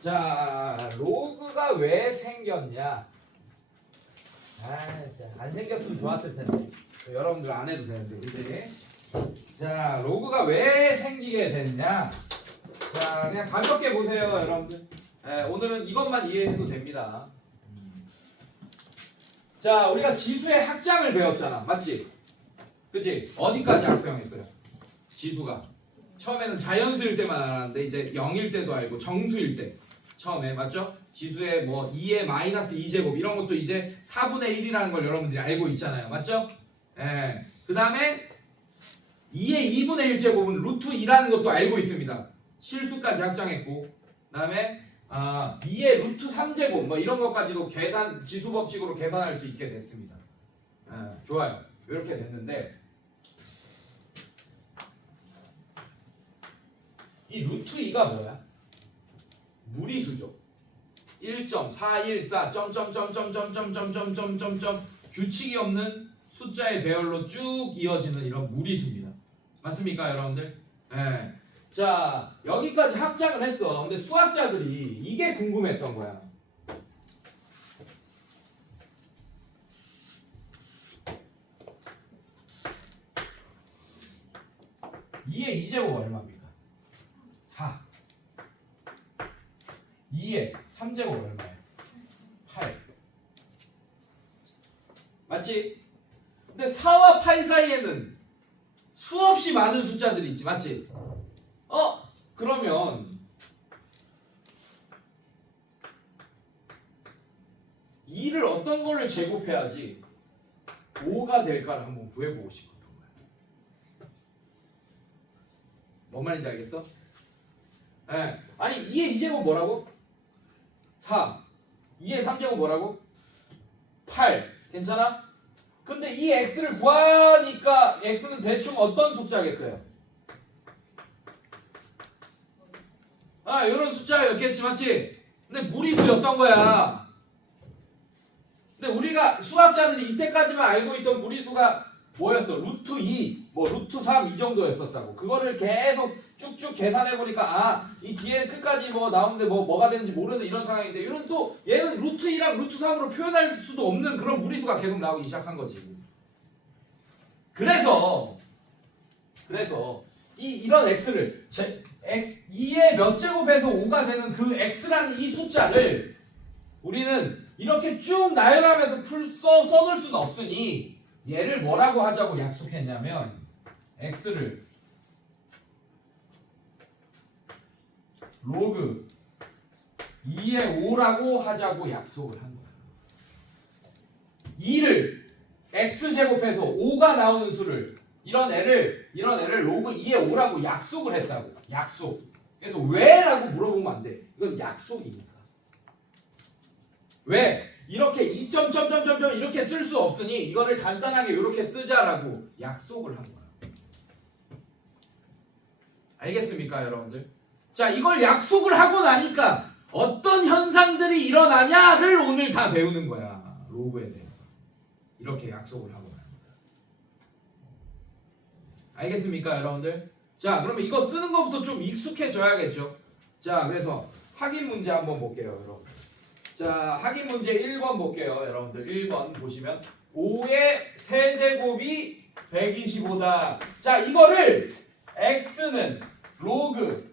자, 로그가 왜 생겼냐? 안 생겼으면 좋았을 텐데. 여러분들 안 해도 되는데, 그치? 자, 로그가 왜 생기게 됐냐? 자, 그냥 가볍게 보세요, 여러분들. 오늘은 이것만 이해해도 됩니다. 자, 우리가 지수의 합장을 배웠잖아, 맞지? 그치? 어디까지 합성했어요? 지수가. 처음에는 자연수일 때만 알았는데 이제 0일 때도 알고 정수일 때 처음에 맞죠? 지수의 뭐 2의 마이너스 2제곱 이런 것도 이제 4분의 1이라는 걸 여러분들이 알고 있잖아요, 맞죠? 그 다음에 2의 2분의 1제곱은 루트 2라는 것도 알고 있습니다. 실수까지 확정했고, 그 다음에 2의 루트 3제곱 뭐 이런 것까지도 계산 지수 법칙으로 계산할 수 있게 됐습니다. 좋아요. 이렇게 됐는데 이 루트 2가 뭐야? 무리수죠. 1.414 점점점점점점점점점점 규칙이 없는 숫자의 배열로 쭉 이어지는 이런 무리수입니다. 맞습니까, 여러분들? 네. 자, 여기까지 합장을 했어. 근데 수학자들이 이게 궁금했던 거야. (2의 2제곱) 얼마입니까? 4. 2의 3제곱 얼마야? 8. 맞지? 근데 4와 8 사이에는 수없이 많은 숫자들이 있지, 맞지? 그러면 2를 어떤 거를 제곱해야지 5가 될까를 한번 구해보고 싶었던 거야. 뭔 말인지 알겠어? 아니 2의 2제곱 뭐라고? 4. 2의 3제곱 뭐라고? 8. 괜찮아? 근데 이 x를 구하니까 x는 대충 어떤 숫자겠어요? 이런 숫자였겠지, 맞지? 근데 무리수였던 거야. 근데 우리가 수학자들이 이때까지만 알고 있던 무리수가 뭐였어? 루트 2, 뭐 루트 3 이 정도였었다고. 그거를 계속 쭉쭉 계산해보니까 이 뒤에 끝까지 뭐 나오는데 뭐가 되는지 모르는 이런 상황인데 이런 또 얘는 루트 2랑 루트 3으로 표현할 수도 없는 그런 무리수가 계속 나오기 시작한 거지. 그래서 이런 x를 x 2의 몇 제곱해서 5가 되는 그 x라는 이 숫자를 우리는 이렇게 쭉 나열하면서 써놓을 수는 없으니 얘를 뭐라고 하자고 약속했냐면 x를 로그 2의 5라고 하자고 약속을 한 거야. 2를 x제곱해서 5가 나오는 수를 이런 애를 로그 2의 5라고 약속을 했다고. 약속. 그래서 왜? 라고 물어보면 안 돼. 이건 약속이니까. 왜? 이렇게 2점점점점점 이렇게 쓸 수 없으니 이거를 간단하게 이렇게 쓰자라고 약속을 한 거야. 알겠습니까, 여러분들? 자, 이걸 약속을 하고 나니까 어떤 현상들이 일어나냐를 오늘 다 배우는 거야. 로그에 대해서. 이렇게 약속을 하고 나니까. 알겠습니까, 여러분들? 자, 그러면 이거 쓰는 것부터 좀 익숙해져야겠죠. 자, 그래서 확인 문제 한번 볼게요, 여러분. 자, 확인 문제 1번 볼게요, 여러분들. 1번 보시면 5의 세제곱이 125다. 자, 이거를 x는 로그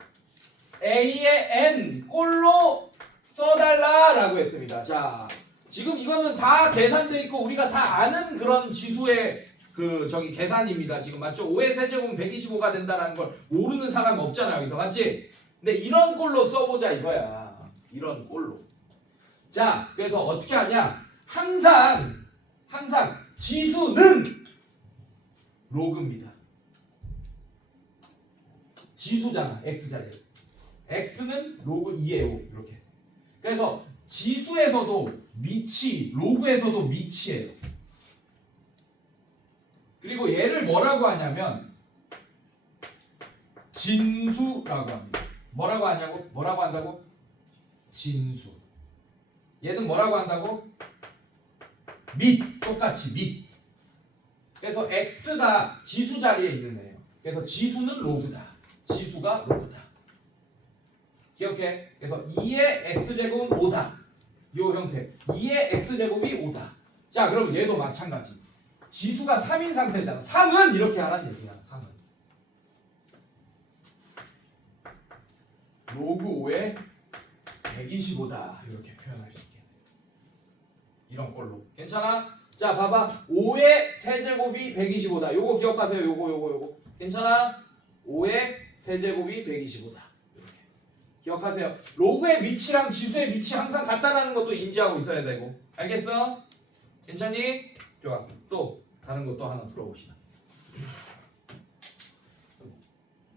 a의 n 꼴로 써달라라고 했습니다. 자, 지금 이거는 다 계산돼 있고 우리가 다 아는 그런 지수의 계산입니다. 지금 맞죠? 5의 세제곱은 125가 된다라는 걸 모르는 사람 없잖아요, 여기서. 맞지? 근데 이런 꼴로 써보자 이거야. 이런 꼴로. 자, 그래서 어떻게 하냐? 항상 지수는 로그입니다. 지수잖아, x자리. x는 로그 2의 5 이렇게. 그래서 지수에서도 미치, 로그에서도 미치예요. 그리고 얘를 뭐라고 하냐면 진수라고 합니다. 뭐라고 하냐고? 뭐라고 한다고? 진수. 얘는 뭐라고 한다고? 똑같이 밑. 그래서 x가 지수 자리에 있는 애예요. 그래서 지수는 로그다. 지수가 로그다. 기억해. 그래서 2의 x제곱은 5다. 요 형태. 2의 x제곱이 5다. 자, 그럼 얘도 마찬가지. 지수가 3인 상태잖아. 3은 이렇게 하라는 얘기야. 3은. 로그 5에 125다. 이렇게 표현할 수 있겠네. 이런 꼴로. 괜찮아? 자, 봐봐. 5의 세제곱이 125다. 요거 기억하세요. 요거. 괜찮아? 5의 세제곱이 125다. 이렇게. 기억하세요. 로그의 위치랑 지수의 위치 항상 같다라는 것도 인지하고 있어야 되고. 알겠어? 괜찮니? 좋아. 또 다른 것도 하나 풀어봅시다.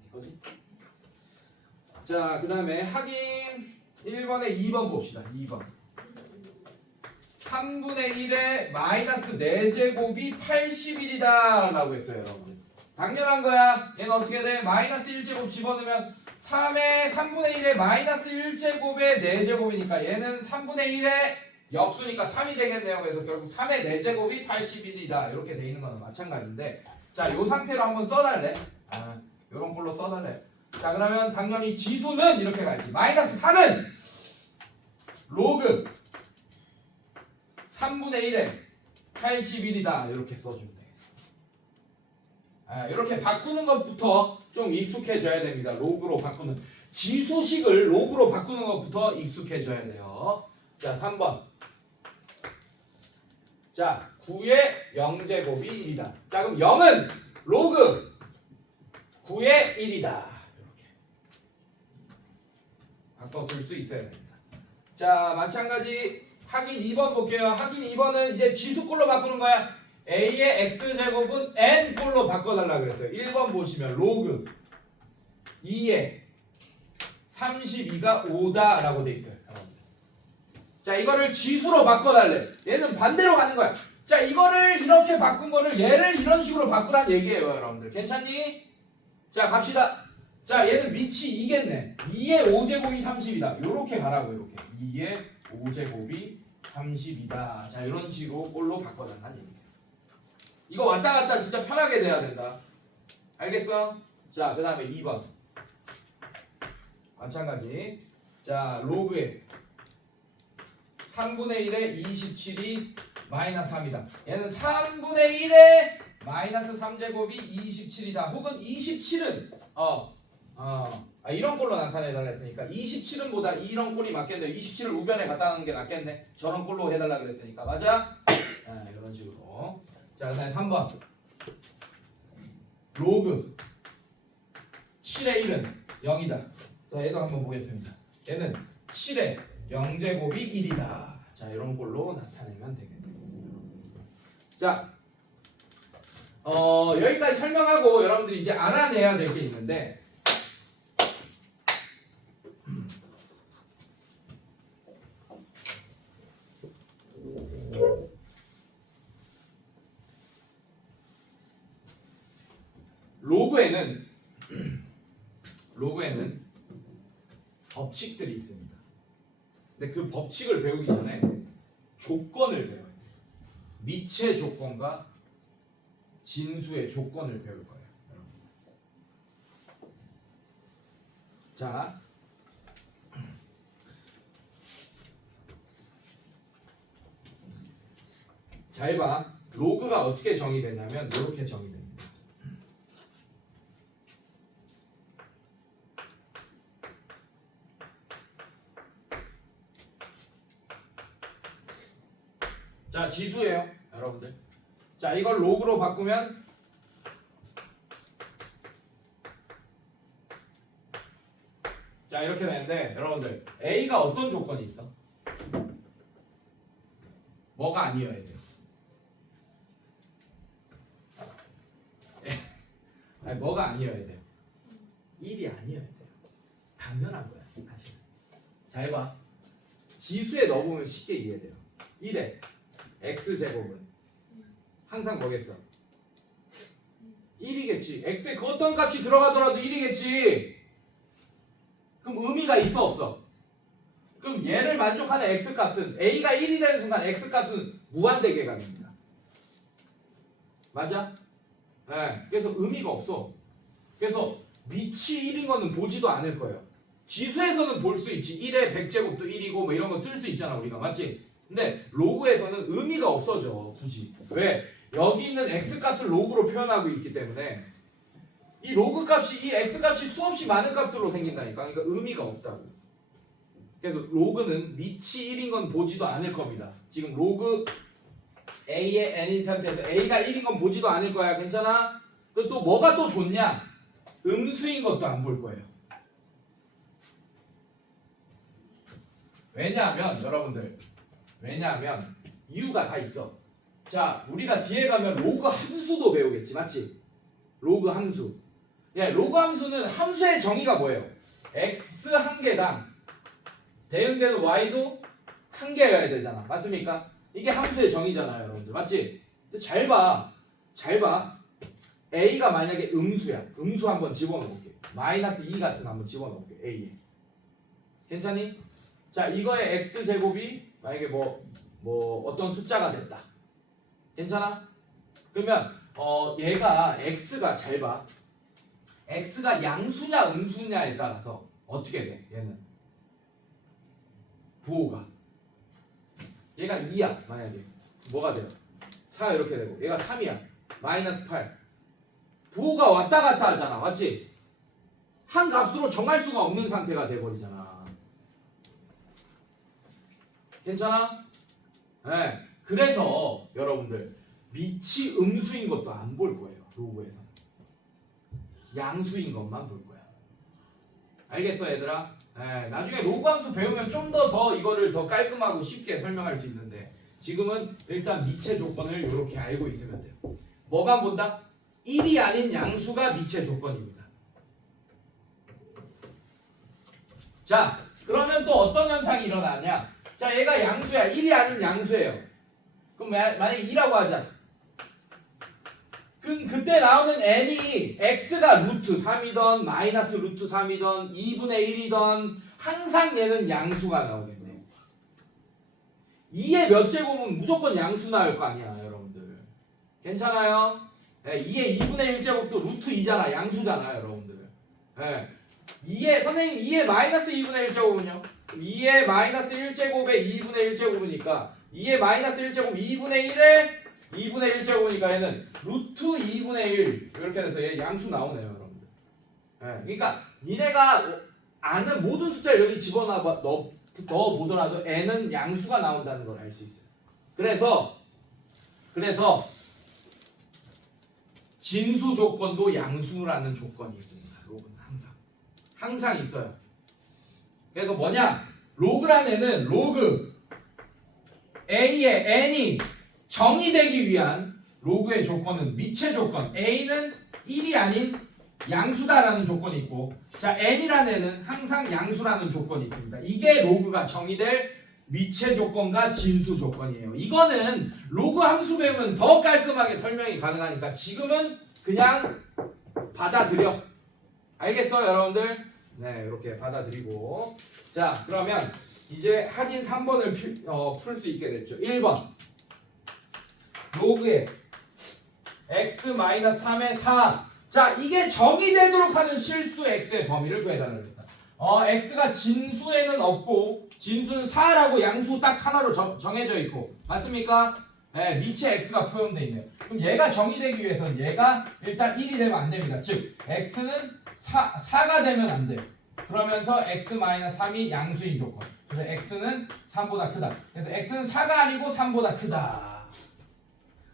이거지? 자, 그 다음에 확인 1번에 2번 봅시다. 2번. 3분의 1의 마이너스 4제곱이 81이다 라고 했어요, 여러분. 당연한 거야. 얘는 어떻게 돼? 마이너스 1제곱 집어넣으면 3분의 1의 마이너스 1제곱의 4제곱이니까 얘는 3분의 1의 역수니까 3이 되겠네요. 그래서 결국 3의 4제곱이 81이다. 이렇게 돼 있는 거는 마찬가지인데, 자, 요 상태로 한번 써달래. 요런 걸로 써달래. 자, 그러면 당연히 지수는 이렇게 가야지. 마이너스 4는 로그 3분의 1에 81이다. 이렇게 써주면 되겠어. 이렇게 바꾸는 것부터 좀 익숙해져야 됩니다. 로그로 바꾸는. 지수식을 로그로 바꾸는 것부터 익숙해져야 돼요. 자, 3번. 자, 9의 0제곱이 1이다. 자, 그럼 0은 로그 9의 1이다. 이렇게 바꿔줄 수 있어야 됩니다. 자, 마찬가지 확인 2번 볼게요. 확인 2번은 이제 지수꼴로 바꾸는 거야. a의 x제곱은 n꼴로 바꿔달라고 그랬어요. 1번 보시면 로그 2의 32가 5다 라고 돼 있어요. 자, 이거를 지수로 바꿔달래. 얘는 반대로 가는 거야. 자, 이거를 이렇게 바꾼 거를 얘를 이런 식으로 바꾸란 얘기예요, 여러분들. 괜찮니? 자, 갑시다. 자, 얘는 밑이 2겠네. 2의 5제곱이 30이다. 요렇게 가라고, 이렇게. 2의 5제곱이 30이다. 자, 이런 식으로 꼴로 바꿔달라는 얘기예요. 이거 왔다 갔다 진짜 편하게 돼야 된다. 알겠어? 자, 그 다음에 2번. 마찬가지. 자, 로그에 3분의 1에 27이 마이너스 3이다. 얘는 3분의 1에 마이너스 3제곱이 27이다. 혹은 27은 이런 꼴로 나타내달라 했으니까 27은 보다 이런 꼴이 맞겠네. 27을 우변에 갖다 놓는 게 낫겠네. 저런 꼴로 해달라 그랬으니까. 맞아? 이런 식으로. 자, 그 다음에 3번. 로그 7의 1은 0이다. 자, 얘도 한번 보겠습니다. 얘는 7의 0제곱이 1이다. 자, 이런 꼴로 나타내면 되겠네요. 자, 여기까지 설명하고 여러분들이 이제 알아내야 될 게 있는데, 로그에는 법칙들이 있습니다. 근데 그 법칙을 배우기 전에 조건을 배워야 돼요. 미치의 조건과 진수의 조건을 배울 거예요. 자, 잘 봐. 로그가 어떻게 정의되냐면 이렇게 정의됩니다. 자, 지수예요, 여러분들. 자, 이걸 로그로 바꾸면 자, 이렇게 되는데, 여러분들 A가 어떤 조건이 있어? 뭐가 아니어야 돼요? 아니, 뭐가 아니어야 돼요? 1이 아니어야 돼요. 당연한 거야, 사실. 잘 봐. 지수에 넣어보면 쉽게 이해돼요. 1에 x제곱은 항상 뭐겠어? 1이겠지. x에 그 어떤 값이 들어가더라도 1이겠지. 그럼 의미가 있어 없어? 그럼 얘를 만족하는 x값은 A가 1이 되는 순간 x값은 무한대계각입니다. 맞아? 네, 그래서 의미가 없어. 그래서 밑이 1인 거는 보지도 않을 거예요. 지수에서는 볼 수 있지. 1의 100제곱도 1이고 뭐 이런 거 쓸 수 있잖아 우리가. 맞지? 근데 로그에서는 의미가 없어져 굳이. 왜? 여기 있는 x값을 로그로 표현하고 있기 때문에 이 로그 값이 이 x값이 수없이 많은 값들로 생긴다니까. 그러니까 의미가 없다고. 그래서 로그는 밑이 1인 건 보지도 않을 겁니다. 지금 로그 a의 n인 상태에서 a가 1인 건 보지도 않을 거야. 괜찮아? 또 뭐가 또 좋냐? 음수인 것도 안 볼 거예요. 왜냐하면 여러분들 이유가 다 있어. 자, 우리가 뒤에 가면 로그 함수도 배우겠지. 맞지? 로그 함수. 야, 로그 함수는 함수의 정의가 뭐예요? x 한 개당 대응되는 y도 한 개여야 되잖아. 맞습니까? 이게 함수의 정의잖아요, 여러분들. 맞지? 근데 잘 봐. a가 만약에 음수야. 음수 한번 집어넣을게. -2 같은 거 한번 집어넣을게. a에. 괜찮니? 자, 이거의 x제곱이 만약에 뭐 어떤 숫자가 됐다. 괜찮아? 그러면 얘가 x가 잘 봐. x가 양수냐 음수냐에 따라서 어떻게 돼? 얘는 부호가 얘가 2야. 만약에 뭐가 돼요? 4 이렇게 되고 얘가 3이야. -8. 부호가 왔다 갔다 하잖아. 맞지? 한 값으로 정할 수가 없는 상태가 돼버리잖아. 괜찮아? 네. 그래서 여러분들 밑이 음수인 것도 안 볼 거예요. 로그에서 양수인 것만 볼 거야. 알겠어 얘들아? 네. 나중에 로그 함수 배우면 좀 더 이거를 더 깔끔하고 쉽게 설명할 수 있는데 지금은 일단 미체 조건을 이렇게 알고 있으면 돼요. 뭐만 본다? 1이 아닌 양수가 미체 조건입니다. 자, 그러면 또 어떤 현상이 일어나냐? 자, 얘가 양수야. 1이 아닌 양수예요. 그럼 만약에 2라고 하자. 그럼 그때 나오는 n이 x가 루트 3이던 마이너스 루트 3이던 2분의 1이던 항상 얘는 양수가 나오겠네. 2의 몇 제곱은 무조건 양수 나올 거 아니야, 여러분들. 괜찮아요? 네, 2의 2분의 1제곱도 루트 2잖아. 양수잖아, 여러분들. 네. 2의 선생님 2의 마이너스 2분의 1제곱은요? 2의 마이너스 1제곱에 2분의 1제곱이니까 2의 마이너스 1제곱 2분의 1에 2분의 1제곱이니까 얘는 루트 2분의 1 이렇게 돼서 얘 양수 나오네요, 여러분들. 네, 그러니까 니네가 아는 모든 숫자를 여기 집어넣어 보더라도 n은 양수가 나온다는 걸 알 수 있어요. 그래서 진수 조건도 양수라는 조건이 있습니다. 로그는 항상 있어요. 그래서 뭐냐? 로그란 애는 로그 a의 n이 정의되기 위한 로그의 조건은 미체 조건 a는 1이 아닌 양수다라는 조건이 있고, 자 n이라는 애는 항상 양수라는 조건이 있습니다. 이게 로그가 정의될 미체 조건과 진수 조건이에요. 이거는 로그 함수 배우면 더 깔끔하게 설명이 가능하니까 지금은 그냥 받아들여. 알겠어 여러분들? 네, 이렇게 받아들이고. 자, 그러면 이제 확인 3번을 풀 수 있게 됐죠. 1번 로그의 x-3의 4. 자, 이게 정의되도록 하는 실수 x의 범위를 구해달라고 했다. x가 진수에는 없고 진수는 4라고 양수 딱 하나로 정해져 있고, 맞습니까? 네, 미체 x가 표현되어 있네요. 그럼 얘가 정의되기 위해서는 얘가 일단 1이 되면 안 됩니다. 즉 x는 4가 되면 안 돼요. 그러면서 x-3이 양수인 조건. 그래서 x는 3보다 크다. 그래서 x는 4가 아니고 3보다 크다.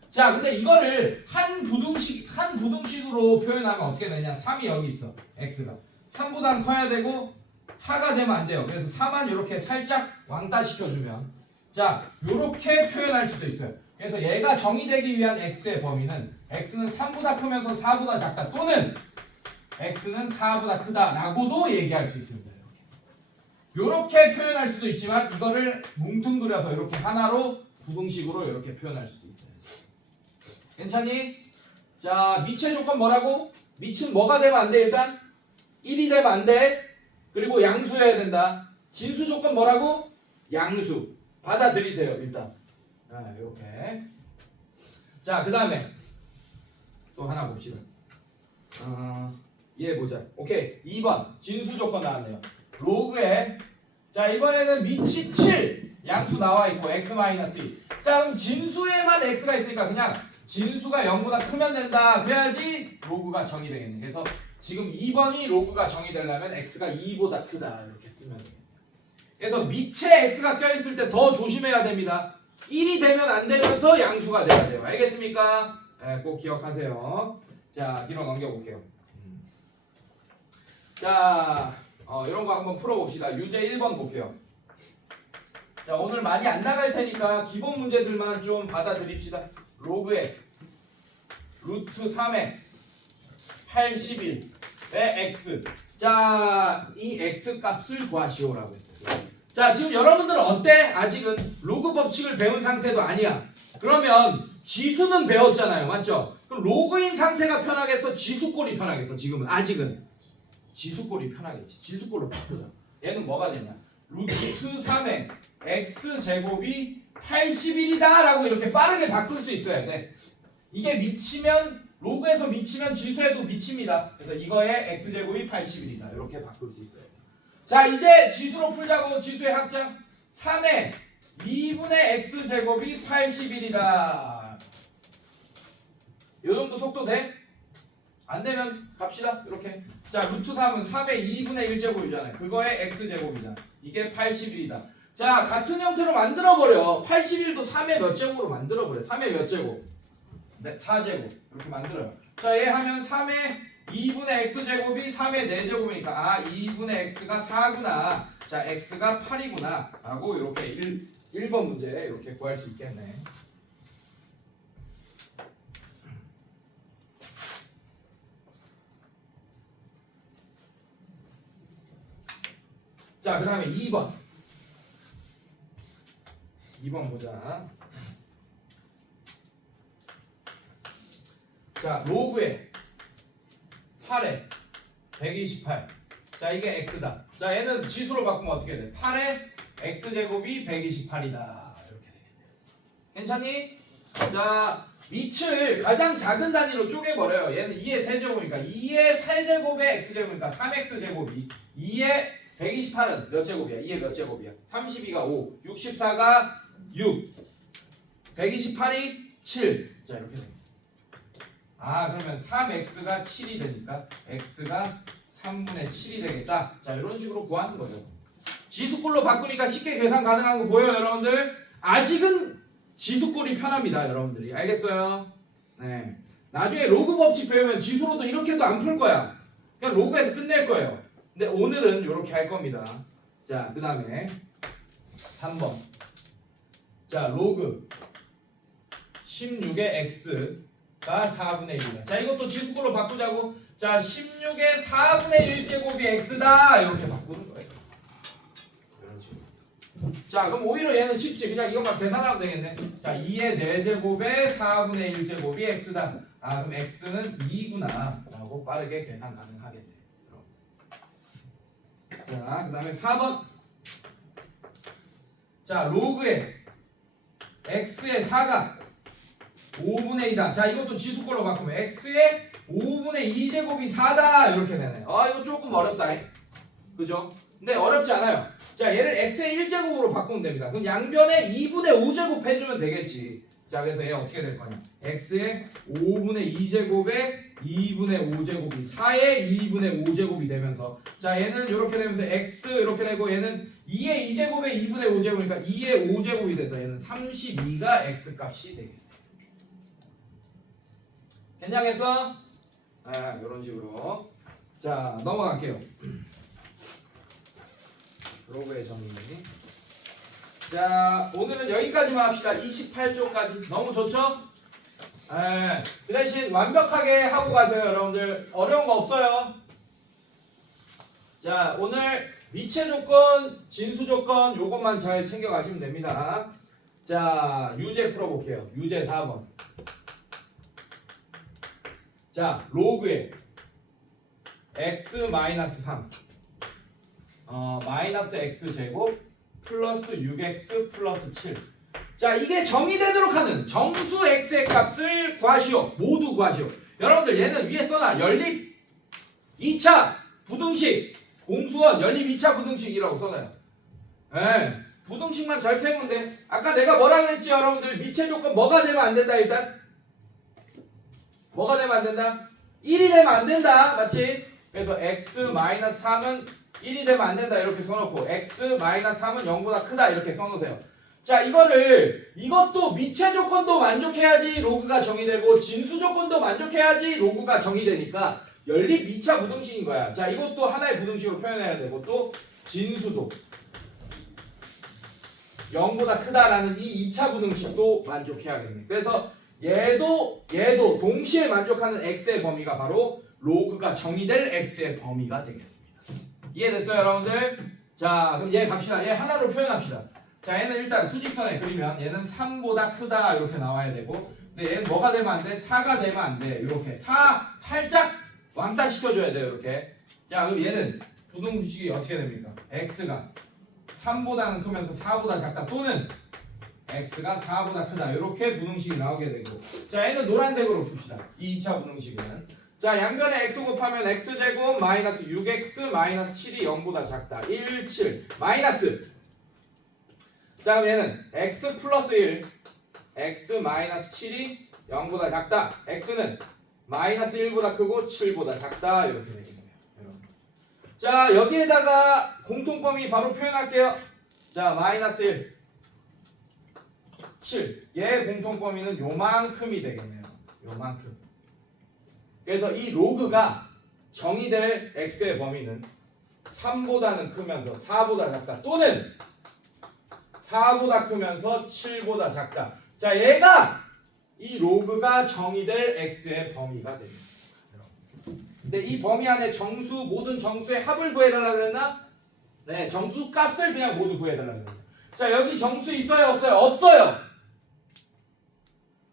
자, 근데 이거를 한 부등식으로 표현하면 어떻게 되냐? 3이 여기 있어. x가 3보다 커야 되고 4가 되면 안 돼요. 그래서 4만 이렇게 살짝 왕따 시켜주면, 자, 이렇게 표현할 수도 있어요. 그래서 얘가 정의되기 위한 x의 범위는 x는 3보다 크면서 4보다 작다, 또는 x는 4보다 크다 라고도 얘기할 수 있습니다. 이렇게 표현할 수도 있지만 이거를 뭉뚱그려서 이렇게 하나로 부등식으로 이렇게 표현할 수도 있어요. 괜찮니? 자, 미체 조건 뭐라고? 미치는 뭐가 되면 안 돼? 일단 1이 되면 안 돼. 그리고 양수여야 된다. 진수 조건 뭐라고? 양수. 받아들이세요 일단. 이렇게. 자, 그 다음에 또 하나 봅시다. 얘 보자. 오케이. 2번 진수 조건 나왔네요. 로그에 자 이번에는 밑이 7 양수 나와 있고 x-2. 자 그럼 진수에만 x가 있으니까 그냥 진수가 0보다 크면 된다. 그래야지 로그가 정의되겠네. 그래서 지금 2번이 로그가 정의되려면 x가 2보다 크다. 이렇게 쓰면 되겠네요. 그래서 밑에 x가 껴있을 때 더 조심해야 됩니다. 1이 되면 안 되면서 양수가 돼야 돼요. 알겠습니까? 네, 꼭 기억하세요. 자, 뒤로 넘겨볼게요. 자, 이런 거 한번 풀어봅시다. 유제 1번 볼게요. 자, 오늘 많이 안 나갈 테니까 기본 문제들만 좀 받아들입시다. 로그에 루트 3의 81의 x. 자, 이 x 값을 구하시오라고 했어요. 자, 지금 여러분들은 어때? 아직은 로그 법칙을 배운 상태도 아니야. 그러면 지수는 배웠잖아요. 맞죠? 그럼 로그인 상태가 편하겠어? 지수꼴이 편하겠어? 지금은 아직은 지수꼴이 편하겠지. 지수꼴로 바꾸자. 얘는 뭐가 되냐? 루트 3의 x제곱이 81이다 라고 이렇게 빠르게 바꿀 수 있어야 돼. 이게 미치면 로그에서 미치면 지수에도 미칩니다. 그래서 이거의 x제곱이 81이다 이렇게 바꿀 수 있어요. 자 이제 지수로 풀자고. 지수의 합장 3의 2분의 x제곱이 81이다. 요정도 속도 돼? 안되면 갑시다. 이렇게 자 루트 3은 3의 2분의 1제곱이잖아요. 그거의 x제곱이잖아. 이게 81이다. 자 같은 형태로 만들어버려. 81도 3의 몇 제곱으로 만들어버려. 3의 몇 제곱? 네, 4제곱 이렇게 만들어요. 자 얘 하면 3의 2분의 x제곱이 3의 4제곱이니까 아 2분의 x가 4구나. 자 x가 8이구나 라고 이렇게 1번 문제 이렇게 구할 수 있겠네. 자 그 다음에 2번 보자. 자 로그에 8에 128. 자 이게 x다. 자 얘는 지수로 바꾸면 어떻게 돼? 8에 x제곱이 128이다 이렇게 되겠네. 괜찮니? 자 밑을 가장 작은 단위로 쪼개버려요. 얘는 2의 세제곱이니까 2의 세제곱의 x제곱이니까 3x제곱이 2의 128은 몇 제곱이야? 2의 몇 제곱이야? 32가 5, 64가 6, 128이 7. 자 이렇게 됩니다. 아 그러면 3x가 7이 되니까 x가 3분의 7이 되겠다. 자 이런 식으로 구하는 거죠. 지수꼴로 바꾸니까 쉽게 계산 가능한 거 보여요 여러분들? 아직은 지수꼴이 편합니다 여러분들이. 알겠어요? 네. 나중에 로그 법칙 배우면 지수로도 이렇게도 안 풀 거야. 그냥 로그에서 끝낼 거예요. 근데 오늘은 이렇게 할 겁니다. 자 그 다음에 3번. 자 로그 16의 x가 4분의 1이다. 자 이것도 지수꼴로 바꾸자고. 자 16의 4분의 1제곱이 x다 이렇게 바꾸는 거예요. 이런 식으로. 자 그럼 오히려 얘는 쉽지. 그냥 이것만 계산하면 되겠네. 자 2의 4제곱에 4분의 1제곱이 x다. 아 그럼 x는 2구나 라고 빠르게 계산 가능하겠네. 자 그 다음에 4번. 자 로그에 x의 4가 5분의 2다. 자 이것도 지수꼴로 바꾸면 x의 5분의 2제곱이 4다 이렇게 되네. 아 이거 조금 어렵다. 그죠? 근데 어렵지 않아요. 자 얘를 x의 1제곱으로 바꾸면 됩니다. 그럼 양변에 2분의 5제곱 해주면 되겠지. 자 그래서 얘 어떻게 될 거냐? x의 5분의 2제곱에 2분의 5제곱이 4의 2분의 5제곱이 되면서 자 얘는 이렇게 되면서 x 이렇게 되고 얘는 2의 2제곱에 2분의 5제곱이니까 2의 5제곱이 돼서 얘는 32가 x 값이 되겠네. 괜찮겠어? 아 이런 식으로. 자 넘어갈게요. 로그의 정리. 자 오늘은 여기까지만 합시다. 28쪽까지 너무 좋죠? 그 대신 완벽하게 하고 가세요 여러분들. 어려운 거 없어요. 자 오늘 미체 조건, 진수 조건 요것만 잘 챙겨 가시면 됩니다. 자 유제 풀어볼게요. 유제 4번. 자 로그에 x-3 마이너스 x제곱 플러스 6x 플러스 7. 자 이게 정의되도록 하는 정수 x의 값을 구하시오. 모두 구하시오. 여러분들 얘는 위에 써놔. 연립 2차 부등식 공수원 연립 2차 부등식이라고 써놔요. 예. 부등식만 잘 세우면 돼. 아까 내가 뭐라 그랬지 여러분들? 미체 조건 뭐가 되면 안 된다 일단? 뭐가 되면 안 된다? 1이 되면 안 된다. 맞지? 그래서 x-3은 1이 되면 안 된다 이렇게 써놓고 x-3은 0보다 크다 이렇게 써놓으세요. 자 이것도 미체 조건도 만족해야지 로그가 정의되고 진수 조건도 만족해야지 로그가 정의되니까 연립 2차 부등식인 거야. 자 이것도 하나의 부등식으로 표현해야 되고 또 진수도 0보다 크다라는 이 2차 부등식도 만족해야겠네. 그래서 얘도 동시에 만족하는 x의 범위가 바로 로그가 정의될 x의 범위가 되겠습니다. 이해됐어요 여러분들? 자 그럼 얘 갑시다. 얘 하나로 표현합시다. 자 얘는 일단 수직선에 그리면 얘는 3보다 크다 이렇게 나와야 되고 근데 얘는 뭐가 되면 안 돼? 4가 되면 안 돼. 이렇게 4 살짝 왕따 시켜줘야 돼요 이렇게. 자 그럼 얘는 부등식이 어떻게 됩니까? x가 3보다는 크면서 4보다 작다 또는 x가 4보다 크다 이렇게 부등식이 나오게 되고 자 얘는 노란색으로 봅시다. 이 2차 부등식은 자 양변에 x 곱하면 x제곱 마이너스 6x 마이너스 7이 0보다 작다 1, 7 마이너스 자 그럼 얘는 x 플러스 1 x 마이너스 7이 0보다 작다 x는 마이너스 1보다 크고 7보다 작다 이렇게 되겠네요. 자 여기에다가 공통범위 바로 표현할게요. 자 마이너스 1 7 얘 공통범위는 요만큼이 되겠네요. 요만큼. 그래서 이 로그가 정의될 x의 범위는 3보다는 크면서 4보다 작다 또는 4보다 크면서 7보다 작다. 자 얘가 이 로그가 정의될 x의 범위가 됩니다. 근데 이 범위 안에 정수 모든 정수의 합을 구해달라 그랬나? 네 정수 값을 그냥 모두 구해달라 그랬나? 자 여기 정수 있어요 없어요? 없어요.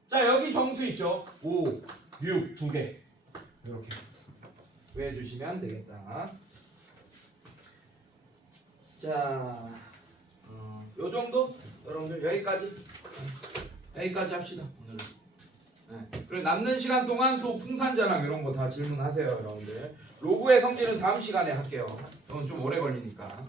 자 여기 정수 있죠. 5, 6 두 개 이렇게 구해주시면 되겠다. 자 요 정도 여러분들 여기까지 합시다 오늘은. 네. 그리고 남는 시간 동안 또 풍산자랑 이런 거 다 질문하세요 여러분들. 로그의 성질은 다음 시간에 할게요. 이건 좀 오래 걸리니까.